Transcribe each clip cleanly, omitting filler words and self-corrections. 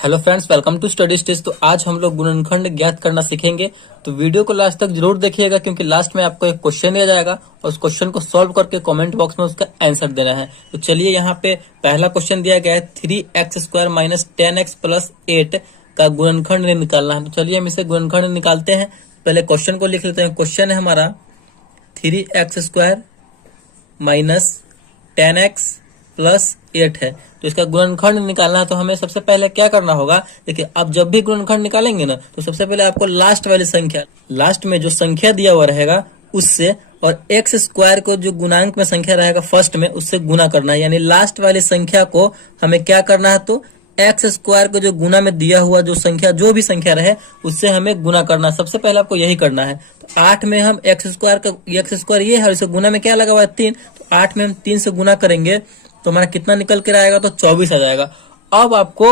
Hello friends, welcome to study stage. तो आज हम लोग गुणनखंड ज्ञात करना सीखेंगे। तो वीडियो को लास्ट तक जरूर देखिएगा, क्योंकि लास्ट में आपको एक क्वेश्चन दिया जाएगा और उस क्वेश्चन को सॉल्व करके कमेंट बॉक्स में उसका आंसर देना है। तो चलिए, यहाँ पे पहला क्वेश्चन दिया गया है 3x² माइनस 10x प्लस 8 का गुणनखंड निकालना है। तो चलिए हम इसे गुणनखंड निकालते हैं। पहले क्वेश्चन को लिख लेते हैं। क्वेश्चन है हमारा 3x² माइनस 10x प्लस 8 है। तो इसका गुणनखंड निकालना है। तो हमें सबसे पहले क्या करना होगा, देखिए अब जब भी गुणनखंड निकालेंगे ना, तो सबसे पहले आपको लास्ट वाली संख्या, लास्ट में जो संख्या दिया हुआ रहेगा उससे, और एक्स स्क्वायर को जो गुणांक में संख्या रहेगा फर्स्ट में, उससे गुना करना है। यानी लास्ट वाली संख्या को हमें क्या करना है, तो एक्स स्क्वायर को जो गुना में दिया हुआ जो संख्या, जो भी संख्या रहे, उससे हमें गुना करना है। सबसे पहले आपको यही करना है। तो 8 में हम एक्स स्क्वायर ये है, इसे गुना में क्या लगा हुआ है 3, तो 8 में हम 3 से गुना करेंगे तो हमारा कितना निकल कर आएगा, तो 24 आ जाएगा। अब आपको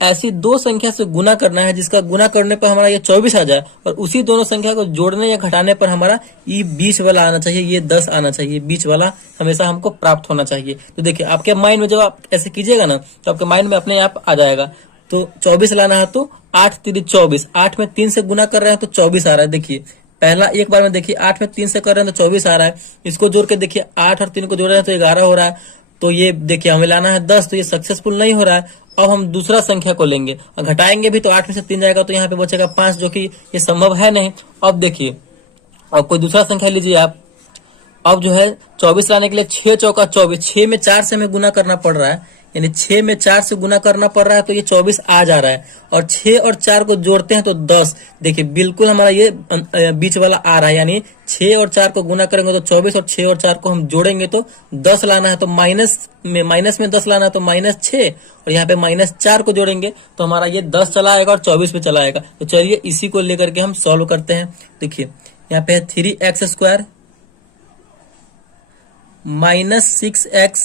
ऐसी दो संख्या से गुना करना है जिसका गुना करने पर हमारा ये 24 आ जाए, और उसी दोनों संख्या को जोड़ने या घटाने पर हमारा ये बीच वाला आना चाहिए, ये 10 आना चाहिए। बीच वाला हमेशा हमको प्राप्त होना चाहिए। तो देखिए आपके माइंड में जब आप ऐसे कीजिएगा ना, तो आपके माइंड में अपने आप आ जाएगा। तो 24 लाना है, तो 8 3 24, 8 में 3 से गुना कर रहे हैं तो 24 आ रहा है। देखिए पहला एक बार में देखिए 8 में 3 से कर रहे हैं तो 24 आ रहा है। इसको जोड़ के देखिए 8 और 3 को जोड़ रहे हैं तो 11 हो रहा है। तो ये देखिए हमें लाना है 10, तो ये सक्सेसफुल नहीं हो रहा है। अब हम दूसरा संख्या को लेंगे और घटाएंगे भी, तो 8 में से 3 जाएगा तो यहाँ पे बचेगा 5, जो कि ये संभव है नहीं। अब देखिए, अब कोई दूसरा संख्या लीजिए आप। अब जो है 24 लाने के लिए 6 चौका 24, 6 में 4 से हमें गुना करना पड़ रहा है, यानी 6 में 4 से गुना करना पड़ रहा है, तो ये 24 आ जा रहा है। और 6 और 4 को जोड़ते हैं तो 10। देखिए बिल्कुल हमारा ये बीच वाला आ रहा है, यानी 6 और 4 को गुना करेंगे तो 24, और 6 और 4 को हम जोड़ेंगे तो 10 लाना है। तो माइनस में 10 लाना है, तो -6, और यहाँ पे -4 को जोड़ेंगे तो हमारा ये 10 चला आएगा और 24 पे चला आएगा। तो चलिए इसी को लेकर के हम सॉल्व करते हैं। देखिए यहाँ पे है 3x² minus 6x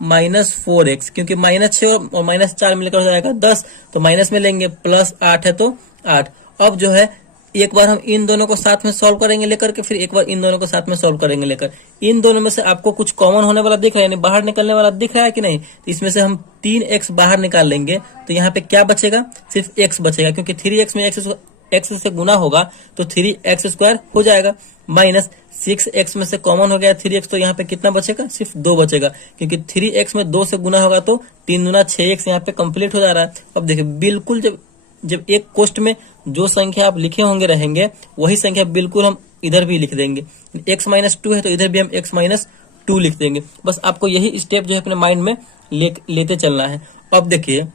minus 4x, क्योंकि -6 और -4 मिलकर हो जाएगा 10, तो माइनस में लेंगे, प्लस 8 है तो 8। अब जो है एक बार हम इन दोनों को साथ में सॉल्व करेंगे लेकर के, फिर एक बार इन दोनों को साथ में सॉल्व करेंगे लेकर। इन दोनों में से आपको कुछ कॉमन होने वाला दिख रहा है, यानी बाहर निकलने वाला दिख रहा है कि नहीं। तो इसमें से हम 3x बाहर निकाल लेंगे, तो यहाँ पे क्या बचेगा, सिर्फ x बचेगा, क्योंकि 3x में x से गुना होगा तो 3x² हो जाएगा। माइनस 6x में से कॉमन हो गया 3x, तो यहाँ पे कितना बचेगा, सिर्फ 2 बचेगा, क्योंकि 3x में 2 से गुना होगा तो 3 दूना 6x यहाँ पे कंप्लीट हो जा रहा है। अब देखिए बिल्कुल जब एक कोष्ठ में जो संख्या आप लिखे होंगे रहेंगे, वही संख्या बिल्कुल हम इधर भी लिख देंगे। x-2 है तो इधर भी हम x-2 लिख देंगे। बस आपको यही स्टेप जो है अपने माइंड में लेते चलना है। अब देखिए,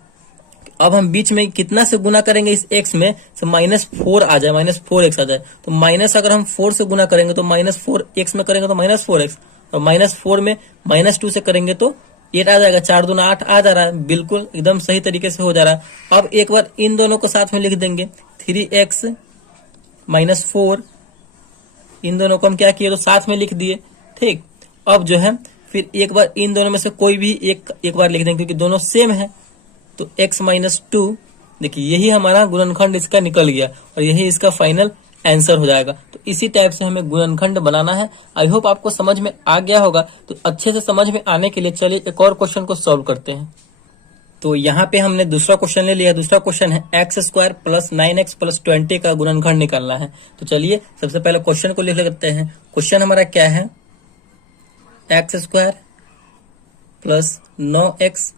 अब हम बीच में कितना से गुना करेंगे इस x में, से -4 आ जाए, -4x आ जाए। तो माइनस अगर हम 4 से गुना करेंगे तो -4x में करेंगे तो -4x, और -4 में -2 से करेंगे तो 8 आ जाएगा। 4 दूना 8 आ जा रहा है, बिल्कुल एकदम सही तरीके से हो जा रहा है। अब एक बार इन दोनों को साथ में लिख देंगे, 3x - 4, इन दोनों को हम क्या किए, तो साथ में लिख दिए। ठीक, अब जो है फिर एक बार इन दोनों में से कोई भी एक बार लिख देंगे, क्योंकि दोनों सेम है। तो x-2, देखिए यही हमारा गुणनखंड इसका निकल गया, और यही इसका फाइनल आंसर हो जाएगा। तो इसी टाइप से हमें गुणनखंड बनाना है। आई होप आपको समझ में आ गया होगा। तो अच्छे से समझ में आने के लिए चलिए एक और क्वेश्चन को सॉल्व करते हैं। तो यहाँ पे हमने दूसरा क्वेश्चन ले लिया। दूसरा क्वेश्चन है x² प्लस 9x प्लस 20 का गुणनखंड निकालना है। तो चलिए सबसे पहले क्वेश्चन को लिख लेते हैं। क्वेश्चन हमारा क्या है, x² प्लस 9x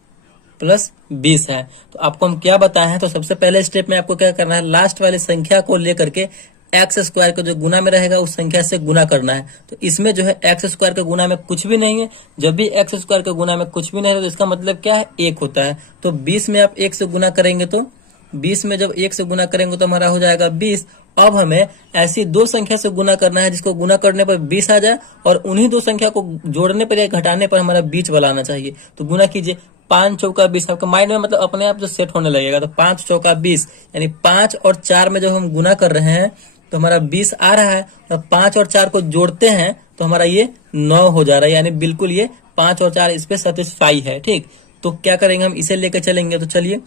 प्लस 20 है। तो आपको हम क्या बताए हैं, तो सबसे पहले स्टेप में आपको क्या करना है, लास्ट वाली संख्या को लेकर के x² को जो गुना में रहेगा उस संख्या से गुना करना है। तो इसमें जो है x² के गुना में कुछ भी नहीं है। जब भी x² के गुना में कुछ भी नहीं है तो इसका मतलब क्या है, 1 होता है। तो 20 में आप 1 से गुना करेंगे, तो 20 में जब 1 से गुना करेंगे तो हमारा हो जाएगा 20। अब हमें ऐसी दो संख्या से गुना करना है जिसको गुना करने पर 20 आ जाए, और उन्हीं दो संख्या को जोड़ने पर या घटाने पर हमारा बीच वाला आना चाहिए। तो गुना कीजिए, 5 चौका 20, आपके माइंड में मतलब अपने आप जो सेट होने लगेगा। तो 5 चौका 20, यानी 5 और 4 में जब हम गुना कर रहे हैं तो हमारा 20 आ रहा है, और 5 और 4 को जोड़ते हैं तो हमारा ये 9 हो जा रहा है, यानी बिल्कुल ये 5 और 4 इस पे सेटिस्फाई है। ठीक, तो क्या करेंगे, हम इसे लेकर चलेंगे। तो चलिए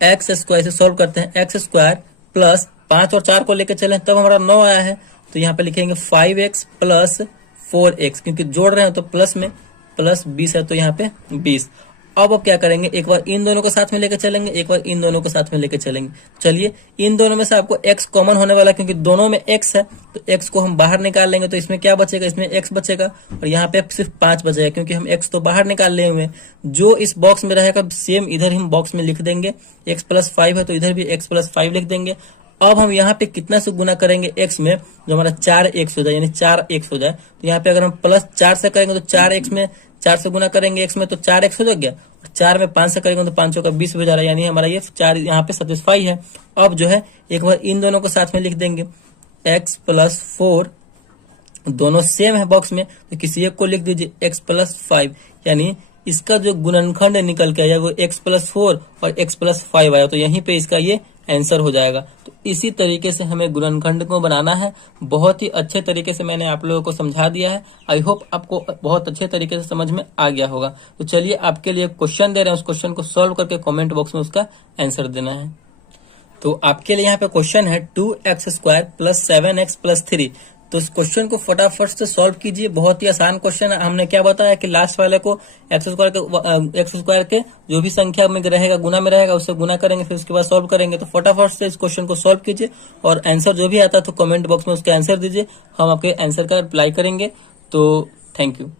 x² से सॉल्व करते हैं। x² प्लस 5 और 4 को लेकर चले तब हमारा 9 आया है। तो यहाँ पे लिखेंगे 5x प्लस 4x, क्योंकि जोड़ रहे हैं तो प्लस में प्लस 20 है तो यहाँ पे 20। अब क्या करेंगे, एक बार इन दोनों को साथ में लेकर चलेंगे, एक बार इन दोनों को साथ में लेकर चलेंगे। चलिए, इन दोनों में से आपको x कॉमन होने वाला है, क्योंकि दोनों में x है, तो x को हम बाहर निकाल लेंगे, तो इसमें क्या बचेगा, इसमें x बचेगा, और यहाँ पे सिर्फ 5 बचेगा, क्योंकि हम x तो बाहर निकाल लिए हुए हैं। जो इस बॉक्स में रहेगा सेम इधर हम बॉक्स में लिख देंगे, x प्लस 5 है तो इधर भी x प्लस 5 लिख देंगे। अब हम यहाँ पे कितना से गुना करेंगे x में, जो हमारा 4x हो जाए, यानी 4x हो जाए। तो यहाँ पे अगर हम प्लस 4 से करेंगे तो 4x में 4 से गुना करेंगे x में, तो 4x हो गया। 4 में 5 से करेंगे तो 5 का 20 हो जा रहा है, यानी हमारा ये 4 यहाँ पे सेटिस्फाई है। अब जो है एक बार इन दोनों को साथ में लिख देंगे, x प्लस 4, दोनों सेम है बॉक्स में, तो किसी एक को लिख दीजिए x प्लस 5, यानी इसका जो गुणनखंड निकल के आया वो x प्लस 4 और x प्लस 5 आया, तो यहीं पे इसका ये आंसर हो जाएगा। तो इसी तरीके से हमें गुणनखंड को बनाना है। बहुत ही अच्छे तरीके से मैंने आप लोगों को समझा दिया है। आई होप आपको बहुत अच्छे तरीके से समझ में आ गया होगा। तो चलिए, आपके लिए क्वेश्चन दे रहे हैं, उस क्वेश्चन को सॉल्व करके कमेंट बॉक्स में उसका आंसर देना है। तो आपके लिए यहाँ पे क्वेश्चन है 2x² प्लस 7x प्लस 3। तो इस क्वेश्चन को फटाफट से सॉल्व कीजिए। बहुत ही आसान क्वेश्चन है। हमने क्या बताया कि लास्ट वाले को x² के जो भी संख्या में रहेगा, गुना में रहेगा, उससे गुना करेंगे, फिर उसके बाद सॉल्व करेंगे। तो फटाफट से इस क्वेश्चन को सॉल्व कीजिए और आंसर जो भी आता है तो कमेंट बॉक्स में उसका आंसर दीजिए। हम आपके आंसर का रिप्लाई करेंगे। तो थैंक यू।